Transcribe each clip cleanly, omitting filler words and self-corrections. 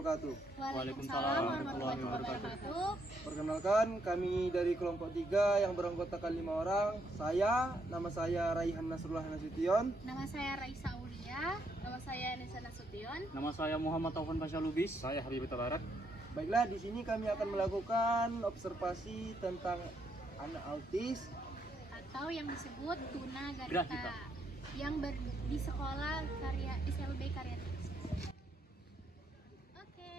wabarakatuh. Waalaikumsalam warahmatullahi wabarakatuh. Perkenalkan, kami dari kelompok 3 yang beranggotakan 5 orang. Nama saya Raihan Nasrullah Nasution. Nama saya Raisa Aulia. Nama saya Nisa Nasution. Nama saya Muhammad Taufan Pasha Lubis. Saya Habib Tabarat. Baiklah, di sini kami akan melakukan observasi tentang anak autis Atau yang disebut tunagrahita Grahita. yang di sekolah karya SLB Karya Tesis. Oke.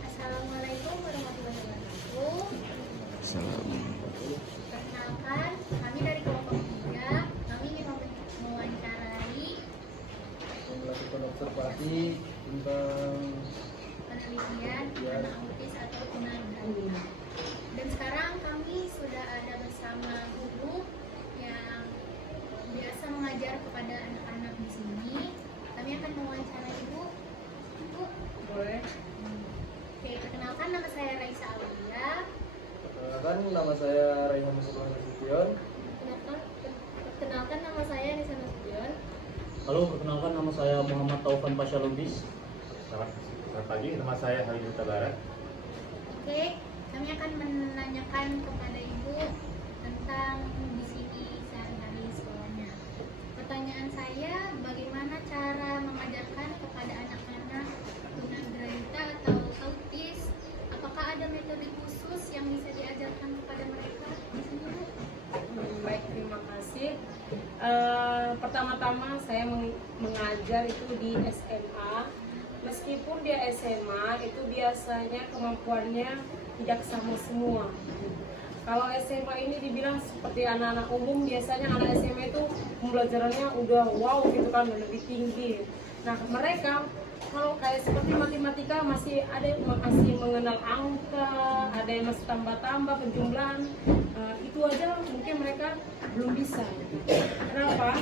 Assalamualaikum warahmatullahi wabarakatuh. Perkenalkan, kami dari kelompok 3. Kami ingin mewawancarai melakukan observasi tentang penelitian anak autis atau tunagrahita. Dan sekarang kami sudah ada bersama guru yang biasa mengajar kepada anak-anak di sini. Kami akan mewawancarai Ibu. Ibu, boleh. oke, perkenalkan nama saya Raisa Aulia. Perkenalkan, nama saya Raihan Nasrullah Nasution. Perkenalkan nama saya Nisa Nasution. Halo, perkenalkan nama saya Muhammad Taufan Pasha Lubis. Selamat pagi, nama saya Habib Tabarat. Oke, kami akan menanyakan kepada Ibu tentang di sini sehari-hari sekolahnya. Pertanyaan saya, bagaimana cara mengajarkan kepada anak-anak tunagrahita atau autis? Apakah ada metode khusus yang bisa diajarkan kepada mereka di sini, Bu? Baik, terima kasih. Pertama-tama saya mengajar itu di SMA. Meskipun dia SMA, itu biasanya kemampuannya tidak sama semua. Kalau SMA ini dibilang seperti anak-anak umum, biasanya anak SMA itu pembelajarannya udah wow gitu kan, lebih tinggi. Nah, mereka kalau kayak seperti matematika masih ada yang masih mengenal angka, ada yang masih tambah-tambah penjumlahan, itu aja mungkin mereka belum bisa. Kenapa?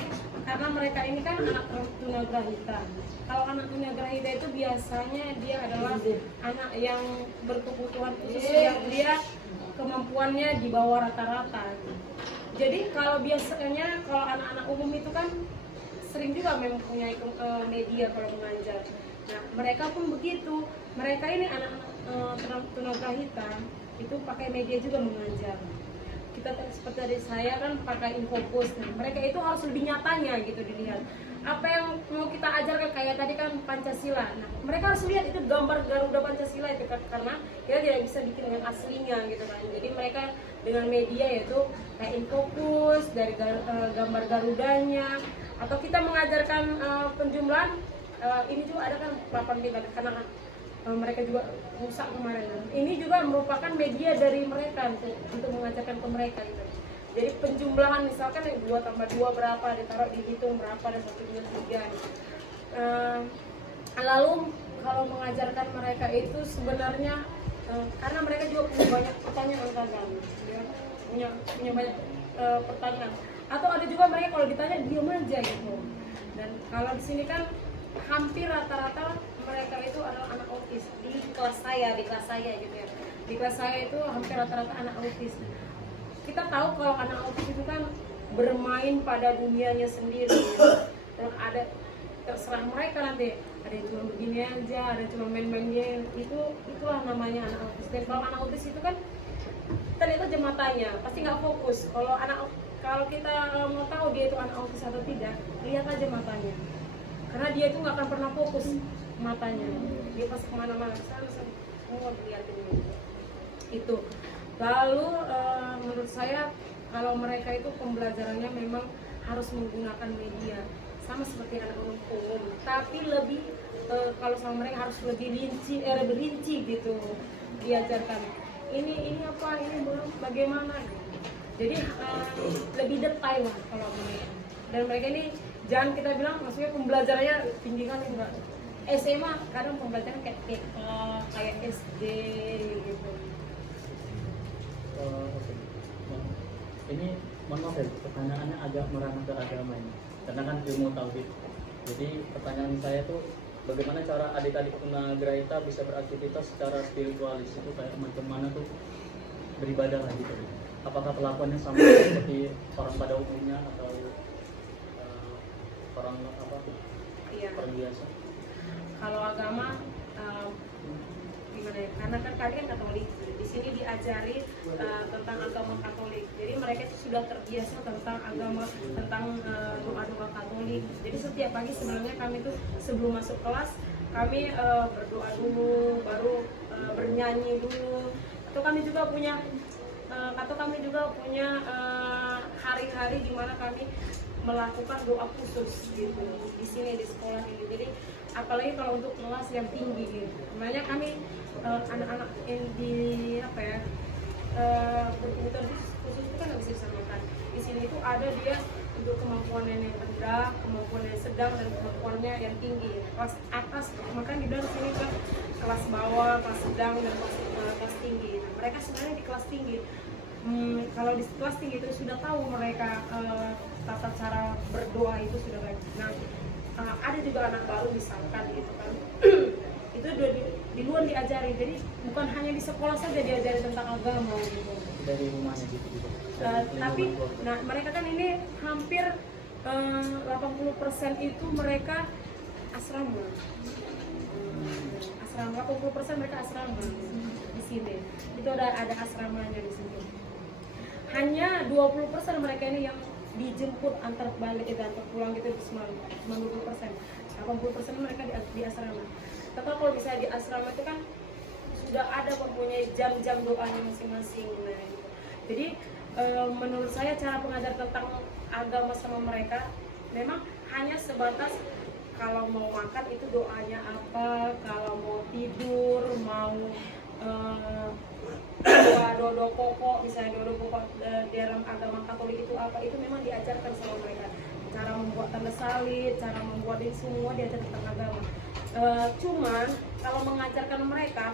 Karena mereka ini kan anak tunagrahita. Kalau anak tunagrahita itu biasanya dia adalah anak yang berkebutuhan khusus, yang dia kemampuannya di bawah rata-rata. Jadi kalau biasanya kalau anak-anak umum itu kan sering juga mempunyai media kalau mengajar. Nah, mereka pun begitu. Mereka ini anak-anak tunagrahita itu pakai media juga mengajar. Kita seperti dari saya kan pakai infocus. Nah, mereka itu harus lebih nyatanya gitu dilihat. Apa yang mau kita ajarkan kayak tadi kan Pancasila. Nah, mereka harus lihat itu gambar Garuda Pancasila itu kan, karena kita tidak bisa bikin dengan aslinya gitu kan. Jadi mereka dengan media yaitu kayak infocus dari gambar Garudanya, atau kita mengajarkan penjumlahan. Ini juga ada kan papan kita karena mereka juga rusak kemarin. Ini juga merupakan media dari mereka untuk mengajarkan ke mereka gitu. Jadi penjumlahan misalkan 2 tambah 2 berapa, ditaruh dihitung berapa dan 1 2 3. Lalu kalau mengajarkan mereka itu sebenarnya karena mereka juga punya banyak pertanyaan kan, ya, punya banyak pertanyaan. Atau ada juga mereka kalau ditanya diam aja gitu. Dan kalau di sini kan hampir rata-rata mereka itu adalah anak autis di kelas saya gitu ya. Di kelas saya itu hampir rata-rata anak autis. Kita tahu kalau anak autis itu kan bermain pada dunianya sendiri gitu. Dan ada terserah mereka nanti, ada yang cuma begini aja, ada yang cuma main-main game. Itulah namanya anak autis. Dan kalau anak autis itu kan kita lihat aja matanya, pasti nggak fokus. Kalau kita mau tahu dia itu anak autis atau tidak, lihat aja matanya. Karena dia itu nggak akan pernah fokus matanya. Dia pas kemana-mana semua dilihatin itu. Lalu menurut saya kalau mereka itu pembelajarannya memang harus menggunakan media sama seperti anak umum, tapi lebih kalau sama mereka harus lebih rinci gitu diajarkan. Ini apa? Ini belum bagaimana? Jadi lebih detail lah kalau mereka. Dan mereka ini jangan kita bilang maksudnya pembelajarannya tinggi kan enggak. SMA kadang pembelajaran kayak TK, kayak SD gitu. Oke. Nah, ini mohon maaf ya, pertanyaannya agak merambah ke agama ini, karena kan ilmu tauhid. Jadi pertanyaan saya tuh bagaimana cara adik-adik tunagrahita bisa beraktivitas secara spiritualis itu kayak macam mana tuh beribadah lah gitu. Apakah perlakuannya sama seperti orang pada umumnya atau orang apa? Iya. Orang biasa? Kalau agama gimana ya, karena kan kalian Katolik, di sini diajari tentang agama Katolik, jadi mereka itu sudah terbiasa tentang agama, tentang doa-doa Katolik. Jadi setiap pagi sebenarnya kami tuh sebelum masuk kelas kami berdoa dulu, baru bernyanyi dulu. Atau kami juga punya hari-hari di mana kami melakukan doa khusus gitu di sini di sekolah ini. Jadi apalagi kalau untuk kelas yang tinggi gitu. Makanya kami anak-anak yang di apa ya berkebutuhan khusus itu kan nggak bisa disamakan. Di sini itu ada dia untuk kemampuannya yang rendah, kemampuannya yang sedang, dan kemampuannya yang tinggi. Kelas atas, makanya dibilang di sini kan kelas bawah, kelas sedang, dan kelas tinggi. Nah, mereka sebenarnya di kelas tinggi. Kalau di kelas tinggi itu sudah tahu mereka tata cara berdoa itu sudah baik. Nah, ada juga anak baru misalkan gitu kan. Itu udah di luar diajari. Jadi bukan hanya di sekolah saja diajari tentang agama gitu. Dari rumahnya gitu juga. Tapi nah mereka kan ini hampir 80% itu mereka asrama. Asrama 80% mereka asrama di sini. Itu ada asramanya di sini. Hanya 20% mereka ini yang dijemput antar balik dan antar pulang gitu cuma 20%. 80% mereka di asrama. Tapi kalau misalnya di asrama itu kan sudah ada mempunyai jam-jam doanya masing-masing. Nah, gitu. Jadi menurut saya cara pengajar tentang agama sama mereka memang hanya sebatas kalau mau makan itu doanya apa, kalau mau tidur, mau doa pokok, misalnya doa pokok dalam agama Katolik itu apa, itu memang diajarkan sama mereka. Cara membuat tanda salib, cara membuat ini semua diajar tentang agama. Cuman kalau mengajarkan mereka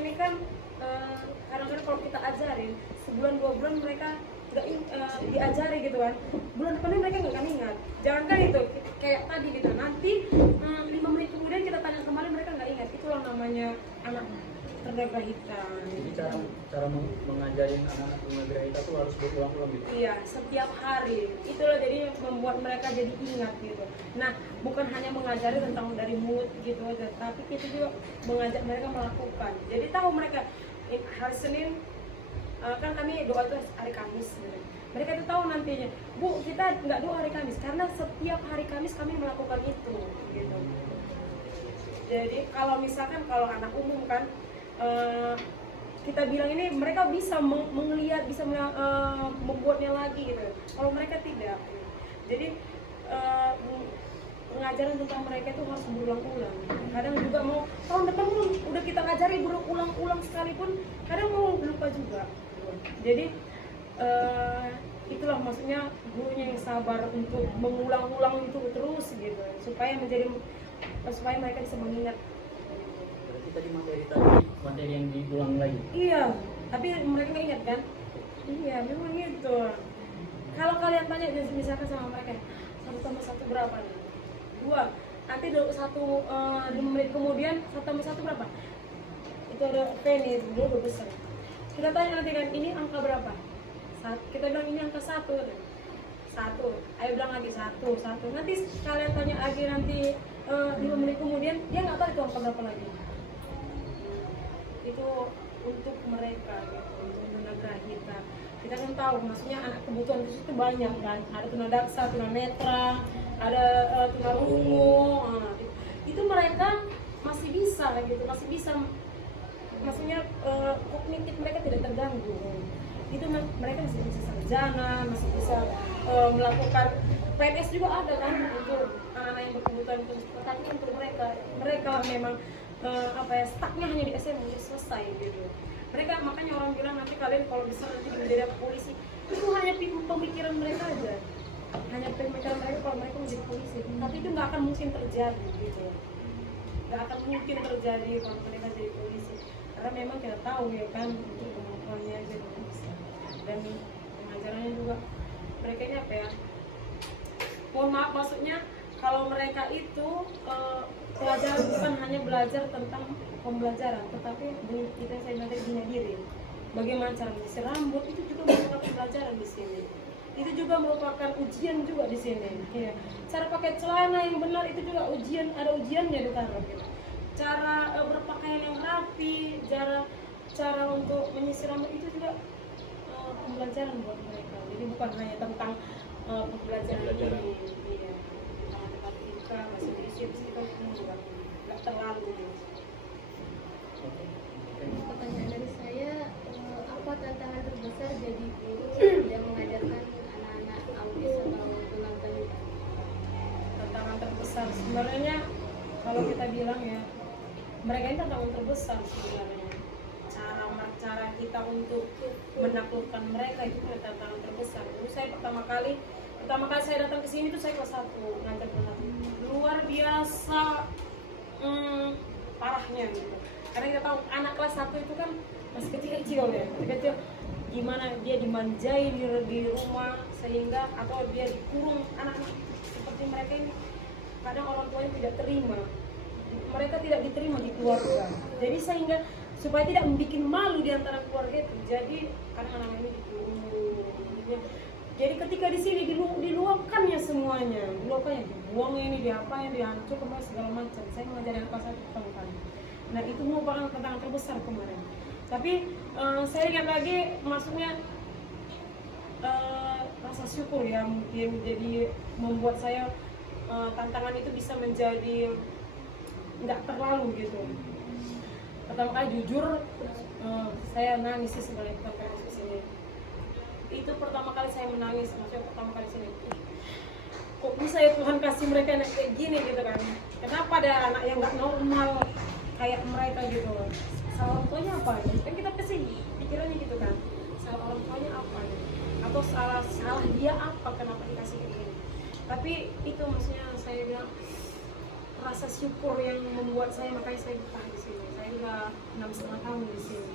ini kan kadang-kadang kalau kita ajarin sebulan 2 bulan mereka nggak diajari gitu kan, bulan depannya mereka nggak akan ingat. Jangankan itu kayak tadi gitu, nanti 5 menit kemudian kita tanya kembali mereka nggak ingat. Itulah namanya anak tunagrahita. Jadi cara mengajarin anak-anak tunagrahita itu harus berulang-ulang gitu. Iya, setiap hari. Itulah jadi membuat mereka jadi ingat gitu. Nah, bukan hanya mengajari tentang dari mulut gitu aja, tapi kita juga mengajak mereka melakukan. Jadi tahu mereka hari Senin kan kami doa itu hari Kamis gitu. Mereka itu tahu nantinya, Bu, kita nggak doa hari Kamis karena setiap hari Kamis kami melakukan itu gitu. Jadi kalau misalkan kalau anak umum kan kita bilang ini mereka bisa melihat, bisa membuatnya lagi gitu. Kalau mereka tidak, jadi pengajaran tentang mereka itu harus berulang-ulang. Kadang juga mau tahun depan udah kita ngajari berulang-ulang sekalipun, kadang mau lupa juga. Jadi itulah maksudnya gurunya yang sabar untuk mengulang-ulang itu terus gitu, supaya mereka bisa mengingat. Berarti tadi materi yang diulang lagi. Iya, tapi mereka nggak ingat kan? Iya, memang gitu. Kalau kalian tanya misalkan sama mereka, 1 tambah 1 berapa nih? 2. Nanti 5 menit kemudian 1 tambah 1 berapa? Itu ada penny, dulu udah besar. Kita tanya nanti kan, ini angka berapa? Kita bilang ini angka 1. 1. Ayo bilang lagi 1. Nanti kalian tanya lagi nanti 5 menit kemudian, dia nggak tahu itu angka berapa lagi. Itu untuk mereka, untuk tunagrahita. Kita kan tahu, maksudnya anak kebutuhan khusus itu banyak kan. Ada tunadaksa, tunanetra, ada tunarungu. Itu mereka masih bisa gitu, masih bisa. Maksudnya kognitif mereka tidak terganggu. Itu mereka masih bisa sarjana, masih bisa melakukan PNS juga ada kan untuk anak-anak yang berkebutuhan khusus. Tapi untuk mereka memang stucknya hanya di SMA udah selesai gitu. Mereka makanya orang bilang nanti kalian kalau bisa nanti menjadi polisi, itu hanya pemikiran mereka aja, hanya pemikiran mereka kalau mereka menjadi polisi. Tapi itu nggak akan mungkin terjadi gitu, nggak akan mungkin terjadi kalau mereka jadi polisi, karena memang kita tahu ya kan untuk kemampuannya jadi polisi dan pengajarannya juga mereka ini apa ya? Mohon maaf maksudnya kalau mereka itu pelajaran bukan hanya belajar tentang pembelajaran, tetapi kita saya nanti bina diri. Bagaimana cara mengisi rambut itu juga merupakan pelajaran di sini. Itu juga merupakan ujian juga di sini. Ya. Cara pakai celana yang benar itu juga ujian, ada ujiannya di tangan. Gitu. cara berpakaian yang rapi, cara untuk menyisir rambut itu juga pembelajaran buat mereka. Jadi bukan hanya tentang pembelajaran ini, iya, tentang matematika, bahasa Indonesia, itu juga nggak terlalu. Pertanyaan dari saya, apa tantangan terbesar jadi guru yang mengajarkan anak-anak autis atau tunagrahita? Tantangan terbesar sebenarnya kalau kita bilang ya, mereka ini tantangan terbesar sebenarnya. Cara kita untuk menaklukkan mereka itu tantangan terbesar. Dulu saya pertama kali saya datang ke sini itu saya kelas 1 ngajar kelas 1. Luar biasa parahnya gitu. Karena kita tahu anak kelas 1 itu kan masih kecil-kecil ya, kecil gimana dia dimanjain di rumah sehingga atau dia dikurung. Anak-anak seperti mereka ini kadang orang tuanya tidak terima, mereka tidak diterima di keluarga, jadi sehingga supaya tidak membuat malu di antara keluarga itu, jadi kadang anak-anak ini dikurung. Jadi ketika di sini diluapkannya semuanya, dibuang ini, diapain, dihancur, kemana segala macam. Saya mengajar yang kelas 1 pertama kali. Nah itu merupakan tantangan terbesar kemarin. Tapi saya ingat lagi, maksudnya rasa syukur ya mungkin jadi membuat saya tantangan itu bisa menjadi nggak terlalu gitu. Pertama kali jujur saya nangis sih sebenarnya pertama kali sini. Itu pertama kali saya menangis, maksudnya pertama kali sini. Kok bisa ya Tuhan kasih mereka anak kayak gini gitu kan? Kenapa ada anak yang nggak normal kayak mereka gitu? Salah orang tuanya apa? Kan kita pasti pikirannya gitu kan? Salah orang tuanya apa? Atau salah dia apa? Kenapa dikasih kayak gini? Tapi itu maksudnya saya bilang rasa syukur yang membuat saya, makanya saya betah di sini. Saya udah 6,5 tahun di sini.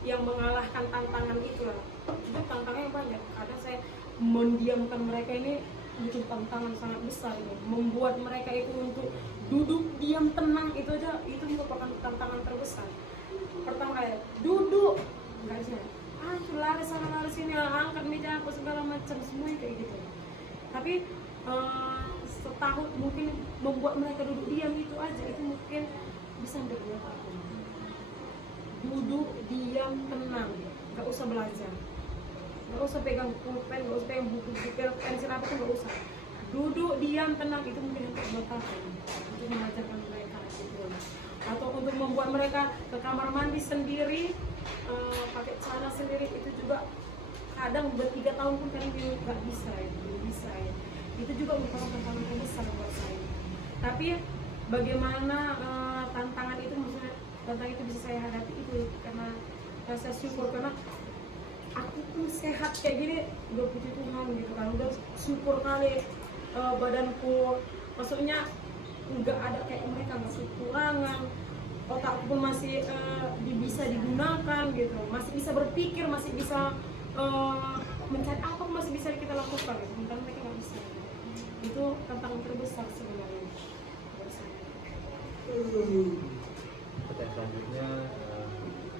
Yang mengalahkan tantangan itu lah. Itu tantangannya banyak. Kadang saya mendiamkan mereka ini butuh tantangan sangat besar ini. Membuat mereka itu untuk duduk diam tenang itu aja itu merupakan tantangan terbesar. Pertama kali duduk nggak bisa. Lari sana lari sini, angkat meja apa segala macam semuanya kayak gitu. Tapi setahun mungkin membuat mereka duduk diam itu aja itu mungkin bisa hampir 2 tahun. Duduk diam tenang, nggak usah belajar, nggak usah pegang pulpen, nggak usah pegang buku pensil apa pun nggak usah. Duduk diam tenang itu mungkin hampir 2 tahun untuk mengajarkan mereka gitu. Atau untuk membuat mereka ke kamar mandi sendiri, pakai celana sendiri itu juga kadang 3 tahun pun kan nggak bisa ya, belum bisa ya. Itu juga merupakan tantangan yang besar buat saya. Tapi bagaimana tantangan itu, maksudnya tantangan itu bisa saya hadapi itu karena rasa syukur, karena aku tuh sehat kayak gini udah puji Tuhan gitu kan, udah syukur kali badanku, maksudnya nggak ada kayak mereka, masih kekurangan, otakku pun masih bisa digunakan gitu, masih bisa berpikir, masih bisa mencari apa masih bisa kita lakukan gitu. Sementara mereka nggak bisa. Itu tantangan terbesar sebenarnya buat saya. Pertanyaan selanjutnya,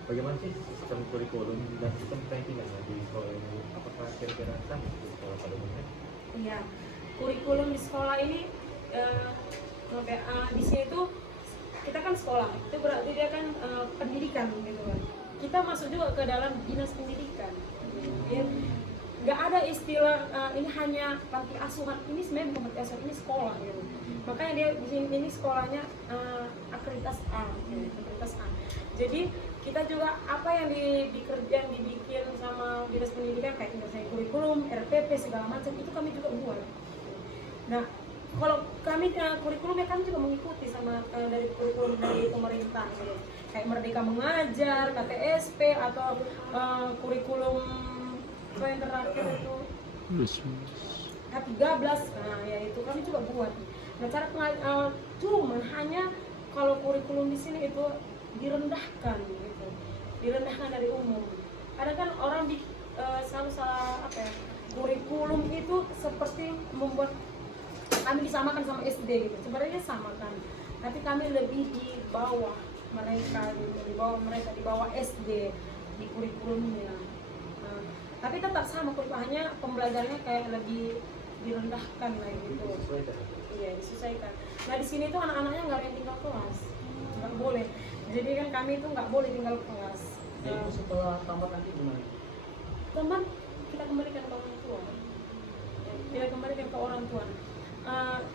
bagaimana sih sistem kurikulum dan sistem pendidikan di sekolah ini? Apakah kira-kira sama di sekolah pada umumnya? Iya, kurikulum di sekolah ini di sini tuh kita kan sekolah, itu berarti dia kan pendidikan gitu kan. Kita masuk juga ke dalam dinas pendidikan. Ya, nggak ada istilah ini hanya panti asuhan, ini sebenarnya bukan panti asuhan, ini sekolah gitu. Makanya dia di sini ini sekolahnya akreditas A, akreditas A. Jadi kita juga apa yang dibikin sama dinas pendidikan kayak misalnya kurikulum, RPP segala macam itu kami juga buat. Nah, kalau kami kurikulumnya kami juga mengikuti sama dari kurikulum dari pemerintah gitu. Kayak Merdeka Mengajar, KTSP atau kurikulum apa yang terakhir itu K13, nah ya itu kami juga buat. Nah cara cuman hanya kalau kurikulum di sini itu direndahkan gitu, direndahkan dari umum. Kadang kan orang selalu salah apa ya, kurikulum itu seperti membuat kami disamakan sama SD gitu. Sebenarnya samakan, tapi kami lebih di bawah mereka gitu, di bawah SD di kurikulumnya. Tapi tetap sama kurikulum, hanya pembelajarannya kayak lebih direndahkan lah gitu. Disesuaikan. Iya, disesuaikan. Nah di sini tuh anak-anaknya nggak ada yang tinggal kelas, nggak boleh. Jadi kan kami itu nggak boleh tinggal kelas. Jadi itu setelah tamat nanti gimana? Teman kita kembalikan ke orang tua. Kita kembalikan ke orang tua.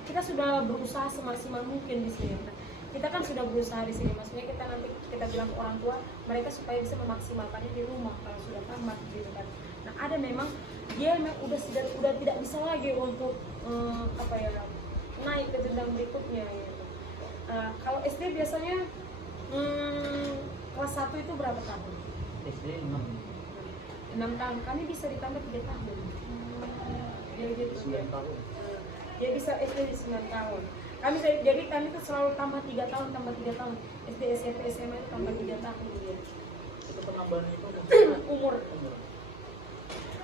Kita sudah berusaha semaksimal mungkin di sini. Nah, kita kan sudah berusaha di sini. Maksudnya kita nanti kita bilang ke orang tua mereka supaya bisa memaksimalkannya di rumah kalau sudah tamat gitu kan. Nah ada memang dia memang udah tidak bisa lagi untuk naik ke jenjang berikutnya gitu. Kalau SD biasanya kelas 1 itu berapa tahun? SD 6. 6 tahun. Kami bisa ditambah 3 tahun. Dia gitu. 9 tahun. Dia bisa SD di 9 tahun. Jadi kami tuh selalu tambah 3 tahun, tambah 3 tahun. SD, SMP, SMA itu tambah 3 tahun dia. Itu penambahan itu Umur.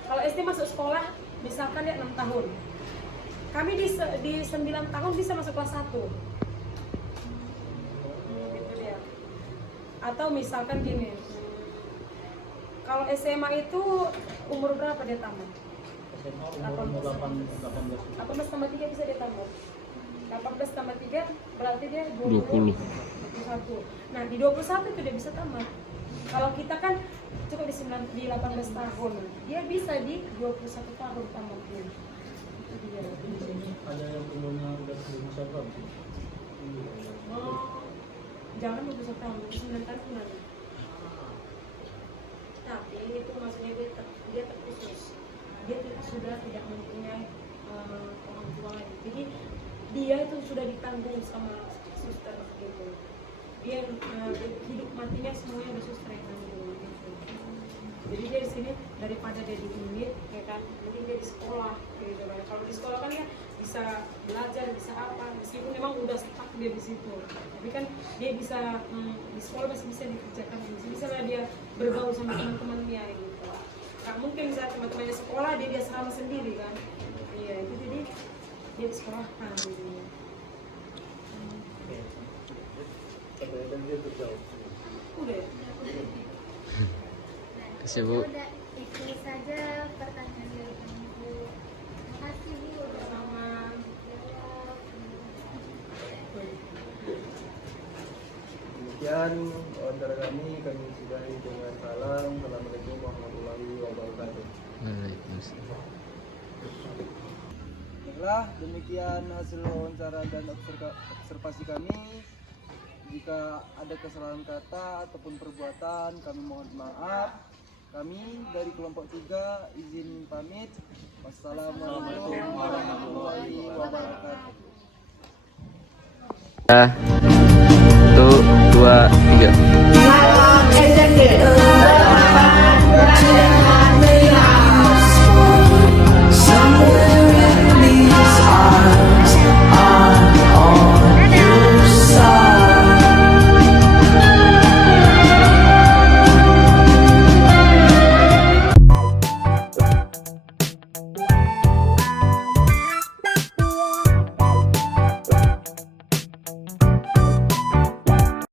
Kalau SD masuk sekolah, misalkan dia 6 tahun. Kami di 9 tahun bisa masuk kelas 1. Gitu dia. Atau misalkan gini. Kalau SMA itu umur berapa dia tamat? SMA umur 18. 18 tambah 3 bisa dia tambah. 18 tambah 3 berarti dia 20. 21. Nah di 21 itu dia bisa tamat. Kalau kita kan cukup di 18 tahun, dia bisa di 21 tahun tamatnya. Itu dia. Di sini ada yang umurnya udah 21 tahun sih. Oh, jangan 21 tahun, 9 tahun mana? Tapi itu maksudnya dia terkhusus. Dia sudah tidak mempunyai orang tua lagi. Jadi dia itu sudah ditanggung sama suster gitu. Dia hidup matinya semuanya udah suster yang tanggung gitu. Jadi dia di sini daripada dia di unit, ya kan, mending dia di sekolah gitu kan. Kalau di sekolah kan ya bisa belajar, bisa apa, meskipun memang udah stuck dia di situ. Tapi kan dia bisa di sekolah masih bisa dikerjakan, masih bisa lah dia bergaul sama teman-temannya gitu. Nggak mungkin bisa teman-temannya sekolah dia serama sendiri kan. Iya itu jadi dia di sekolah kan gitu. Dan dia terjauh. Udah ya? Kasih Bu. Udah, itu saja pertanyaan dari kami, Bu. Terima kasih, Bu, udah lama jawab. Demikian wawancara kami sudahi dengan salam. Assalamualaikum warahmatullahi wabarakatuh. Waalaikumsalam. Baiklah, demikian hasil wawancara dan observasi kami. Jika ada kesalahan kata ataupun perbuatan, kami mohon maaf. Kami dari kelompok 3 izin pamit. Wassalamualaikum warahmatullahi wabarakatuh. 1, 2, 3.